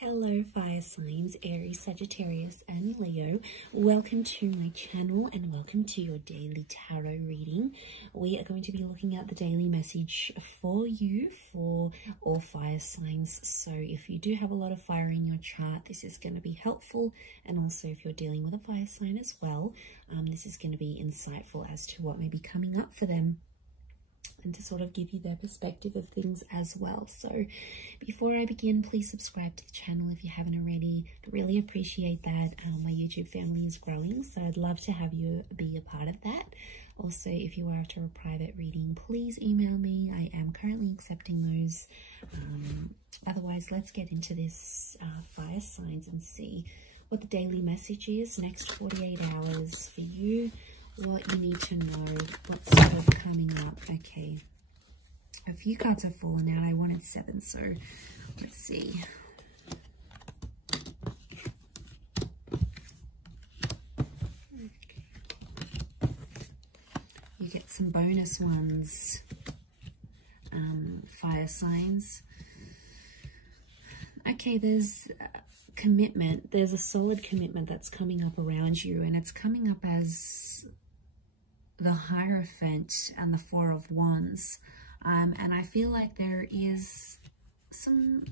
Hello fire signs, Aries, Sagittarius and Leo. Welcome to my channel and welcome to your daily tarot reading. We are going to be looking at the daily message for you for all fire signs. So if you do have a lot of fire in your chart, this is going to be helpful. And also if you're dealing with a fire sign as well, this is going to be insightful as to what may be coming up for them, and to sort of give you their perspective of things as well. So before I begin, please subscribe to the channel if you haven't already. I really appreciate that. My YouTube family is growing, so I'd love to have you be a part of that. Also, if you are after a private reading, please email me. I am currently accepting those. Otherwise, let's get into this fire signs and see what the daily message is next 48 hours for you. What you need to know, what's sort of coming up. Okay, a few cards have fallen out. I wanted 7, so let's see. Okay. You get some bonus ones, fire signs. Okay, there's commitment. There's a solid commitment that's coming up around you, and it's coming up as the Hierophant and the Four of Wands, and I feel like there is some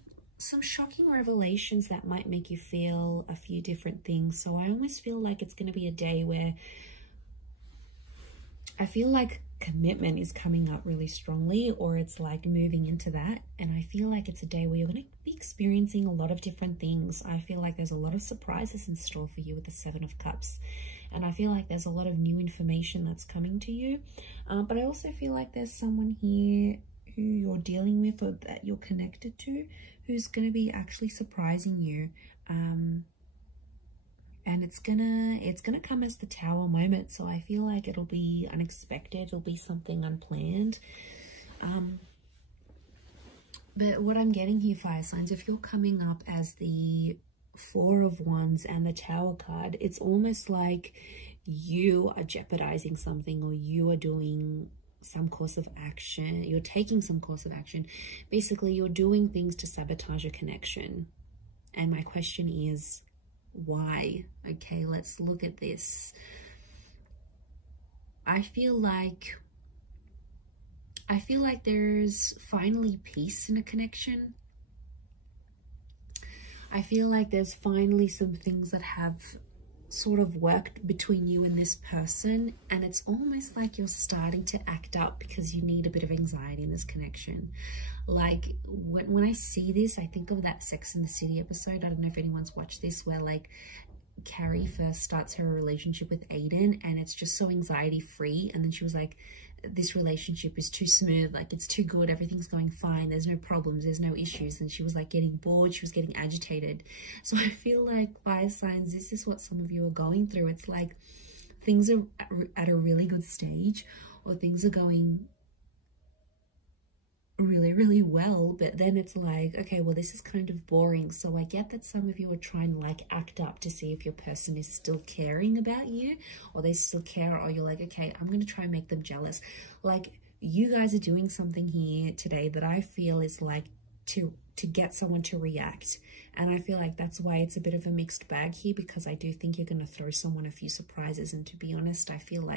shocking revelations that might make you feel a few different things. So I almost feel like it's going to be a day where I feel like commitment is coming up really strongly, or it's like moving into that. And I feel like it's a day where you're going to be experiencing a lot of different things. I feel like there's a lot of surprises in store for you with the 7 of Cups. And I feel like there's a lot of new information that's coming to you. But I also feel like there's someone here who you're dealing with or that you're connected to who's going to be actually surprising you. And it's gonna come as the Tower moment. So I feel like it'll be unexpected. It'll be something unplanned. But what I'm getting here, fire signs, if you're coming up as the Four of Wands and the Tower card, it's almost like you are jeopardizing something, or you are doing some course of action. You're taking some course of action. Basically, you're doing things to sabotage a connection. And my question is, why? Okay, let's look at this. I feel like there's finally peace in a connection. I feel like there's finally some things that have sort of worked between you and this person, and it's almost like you're starting to act up because you need a bit of anxiety in this connection. Like when I see this, I think of that Sex and the City episode. I don't know if anyone's watched this, where like Carrie first starts her relationship with Aiden and it's just so anxiety free, and then she was like, this relationship is too smooth, like it's too good, everything's going fine, there's no problems, there's no issues. And she was like getting bored, she was getting agitated. So I feel like, fire signs, this is what some of you are going through. It's like things are at a really good stage, or things are going really well, but then it's like, okay, well, this is kind of boring. So I get that some of you are trying to like act up to see if your person is still caring about you, or they still care, or you're like, okay, I'm going to try and make them jealous. Like, you guys are doing something here today that I feel is like to get someone to react. And I feel like that's why it's a bit of a mixed bag here, because I do think you're going to throw someone a few surprises. And to be honest, I feel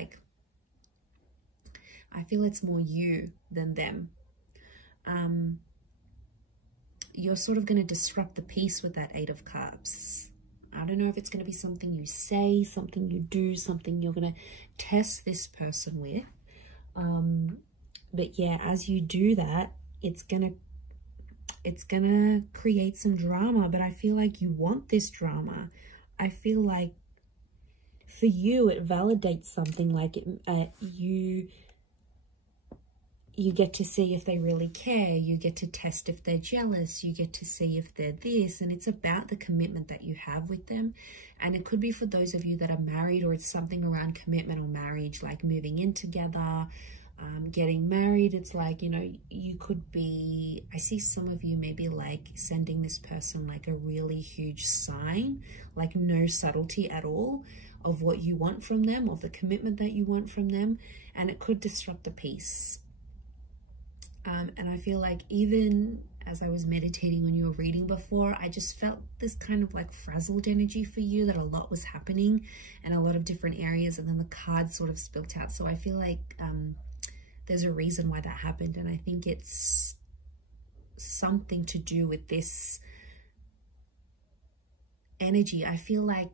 it's more you than them. You're sort of going to disrupt the peace with that 8 of Cups. I don't know if it's going to be something you say, something you do, something you're going to test this person with. But yeah, as you do that, it's gonna create some drama. But I feel like you want this drama. I feel like for you, it validates something. Like you get to see if they really care. You get to test if they're jealous. You get to see if they're this. And it's about the commitment that you have with them. And it could be for those of you that are married, or it's something around commitment or marriage, like moving in together, getting married. It's like, you know, you could be, I see some of you maybe like sending this person like a really huge sign, like no subtlety at all of what you want from them, of the commitment that you want from them. And it could disrupt the peace. And I feel like even as I was meditating on your reading before, I just felt this kind of like frazzled energy for you, that a lot was happening in a lot of different areas, and then the cards sort of spilt out. So I feel like there's a reason why that happened, and I think it's something to do with this energy. I feel like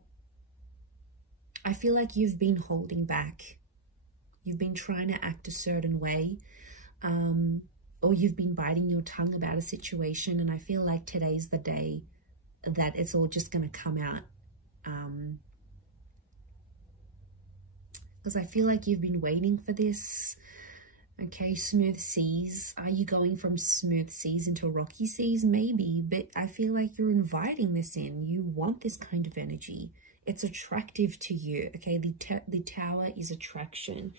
you've been holding back. You've been trying to act a certain way, or you've been biting your tongue about a situation, and I feel like today's the day that it's all just going to come out. Because I feel like you've been waiting for this. Okay, smooth seas. Are you going from smooth seas into rocky seas? Maybe, but I feel like you're inviting this in. You want this kind of energy. It's attractive to you. Okay, the tower is attraction.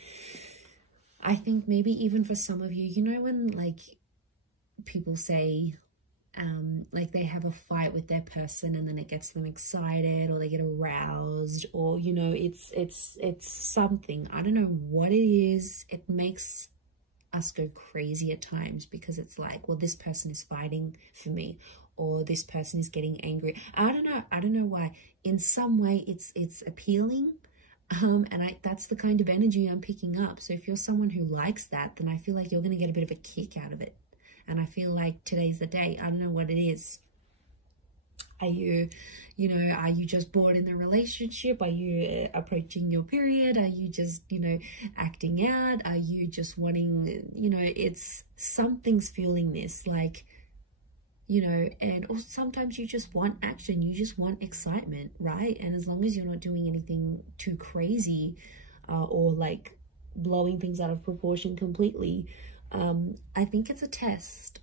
I think maybe even for some of you, you know, when like people say like they have a fight with their person and then it gets them excited, or they get aroused, or you know, it's something. I don't know what it is. It makes us go crazy at times, because it's like, well, this person is fighting for me, or this person is getting angry. I don't know why. In some way it's appealing, and that's the kind of energy I'm picking up. So if you're someone who likes that, then I feel like you're going to get a bit of a kick out of it. And I feel like today's the day. I don't know what it is. Are you, you know, are you just bored in the relationship? Are you approaching your period? Are you just, you know, acting out? Are you just wanting, you know, it's something's fueling this, like, you know, and or sometimes you just want action. You just want excitement, right? And as long as you're not doing anything too crazy or like blowing things out of proportion completely, I think it's a test.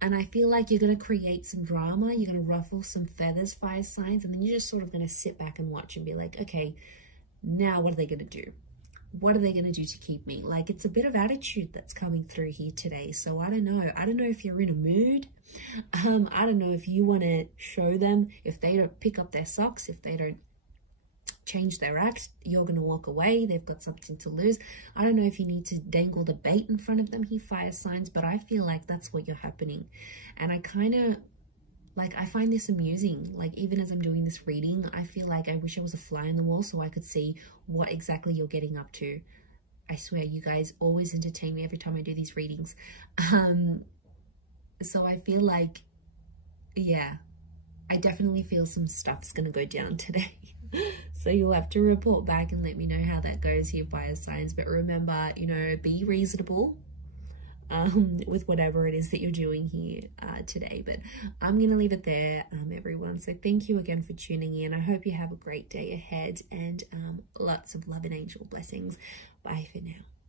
And I feel like you're going to create some drama. You're going to ruffle some feathers, fire signs. And then you're just sort of going to sit back and watch and be like, okay, now what are they going to do? What are they going to do to keep me? Like, it's a bit of attitude that's coming through here today. So I don't know. I don't know if you're in a mood. I don't know if you want to show them. If they don't pick up their socks, if they don't change their act, you're going to walk away. They've got something to lose. I don't know if you need to dangle the bait in front of them, he fire signs, but I feel like that's what you're happening. And I kind of like, I find this amusing. Like, even as I'm doing this reading, I feel like I wish I was a fly on the wall so I could see what exactly you're getting up to. I swear, you guys always entertain me every time I do these readings. So I feel like, yeah, I definitely feel some stuff's going to go down today. So you'll have to report back and let me know how that goes here, fire signs. But remember, you know, be reasonable with whatever it is that you're doing here today. But I'm going to leave it there, everyone. So thank you again for tuning in. I hope you have a great day ahead, and lots of love and angel blessings. Bye for now.